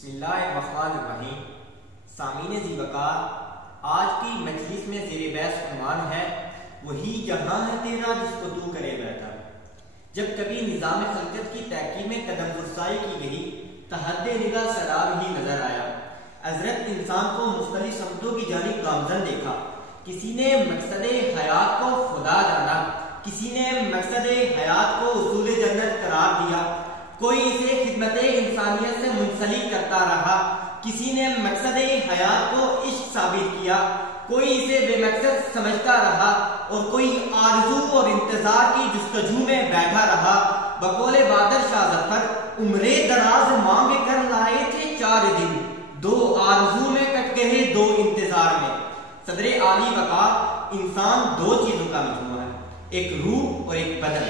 बिस्मिल्लाहिर्रहमानिर्रहीम। सामीन ज़ीवकार, आज की मजलिस में ज़ेरे बहस उन्वान है वही जहां है तेरा जिसको तू करे बेहतर। जब कभी निज़ाम खलकत की तहकीम में कदम फुरसाई की गई तहद्दे निगाह सलाब ही नजर आया। हज़रत इंसान को मुख्तलिफ समतों की जानिब गामज़न देखा। किसी ने मकसद हयात को खुदा जाना, किसी ने मकसद हयात को उसूल जन्नत करार दिया, कोई इसे खिदमत इंसानियत से मुंसलिक करता रहा, किसी ने मकसद हयात को इश्क साबित किया, कोई इसे बेमकसद समझता रहा और कोई आरज़ू और इंतजार की जुस्तजू में बैठा रहा। बकौले बादल शाह जफर उम्रे दराज मांग कर लाए थे 4 दिन, 2 आरज़ू में कट गए 2 इंतजार में। सदरे आली वकार इंसान 2 चीजों का मजमूआ है, एक रूह और एक बदन।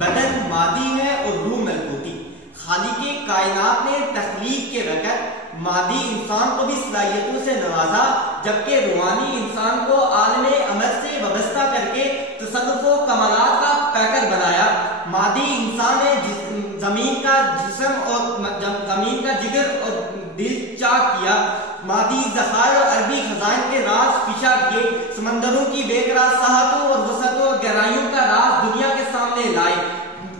बदन मादी है और रूह मलकूती। खालिके कायनात ने तख्लीक के वक़्त मादी इंसान को भी सलाहियतों से नवाजा, जबकि रूहानी इंसान को आलमे अमल से वबस्ता करके तसल्लुफ़ व कमालात का पैकर बनाया। मादी इंसान ने जमीन का जिस्म और जमीन का जिगर और दिल चाक किया। मादी ज़खायर और अरबी खजान के राज फिशा किए, समंदरों की बेकरार साहतों और वसतों और गहराइयों का राज दुनिया के सामने लाए।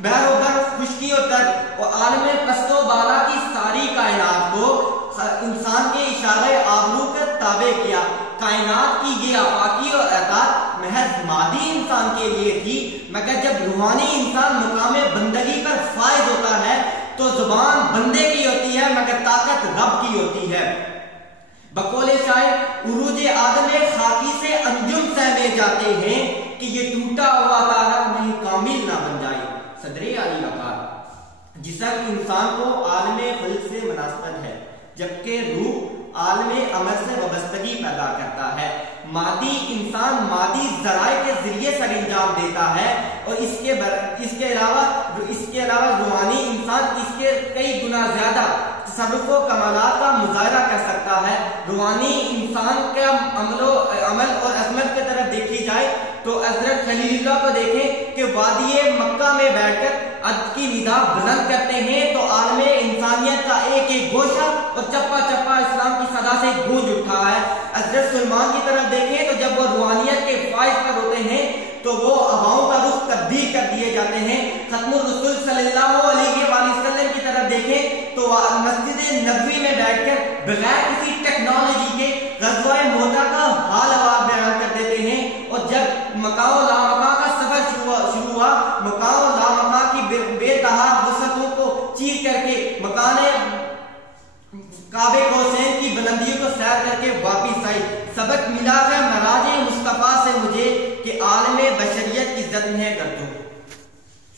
बहरोबर खुश्की और दर्द और आलमे पस्तो बाला की सारी कायनात को इंसान के इशारे आबरू के ताबे किया। कायनात की ये आफाकी और अतात महज मादी इंसान के लिए थी, मगर जब रूहानी इंसान मुकामे बंदगी पर फायज होता है तो जुबान बंदे की होती है मगर ताकत रब की होती है। बकौले शायर उरूज आदम खाकी से अंजुम सहमे जाते हैं कि ये टूटा हुआ तारा नहीं कामिल ना बन जाए। सदरे आली वकार जिस्म इंसान को आलमे खल्क से मुनासबत है, जबकि रूह आलमे अमल से वबस्तगी पैदा करता है। मादी इंसान मादी ज़राए के जरिए सर अंजाम देता है और इसके अलावा रूहानी इंसान इसके कई गुना ज्यादा तसर्रुफ़ व कमालात का मुज़ाहरा कर सकता है। रूहानी इंसान का अमल और अज़मत की तरफ देखी जाए तो हज़रत खलीलुल्लाह को देखें कि वादिये मक्का में बैठकर अद की निदा बुलंद करते हैं तो आलमे इंसानियत का एक एक गोशा और चप्पा चप्पा इस्लाम की सदा से गूंज उठा है। हज़रत सुलेमान की तरफ देखें तो जब वो रूहानियत के फाइज पर होते हैं तो वो हवाओं का रुख तब्दील कर दिए जाते हैं। खत्मुर रसूल सल्लल्लाहु अलैहि वसल्लम की तरफ देखें तो मस्जिद नबवी में बैठकर बगैर किसी टेक्नोलॉजी के ग़ज़वा मोता का हाल हवाल बयान कर देते हैं। और जब मकाओ लामका का सफर शुरू हुआ, मकाओ लामका की बेतहा वसतों को चीर करके मकाने काबे कौसैन की बुलंदियों को सैर करके वापिस आई। सबक मिला है मराजे मुस्तफा से मुझे कि आलमे बशरियत की इज्जत है कर दो।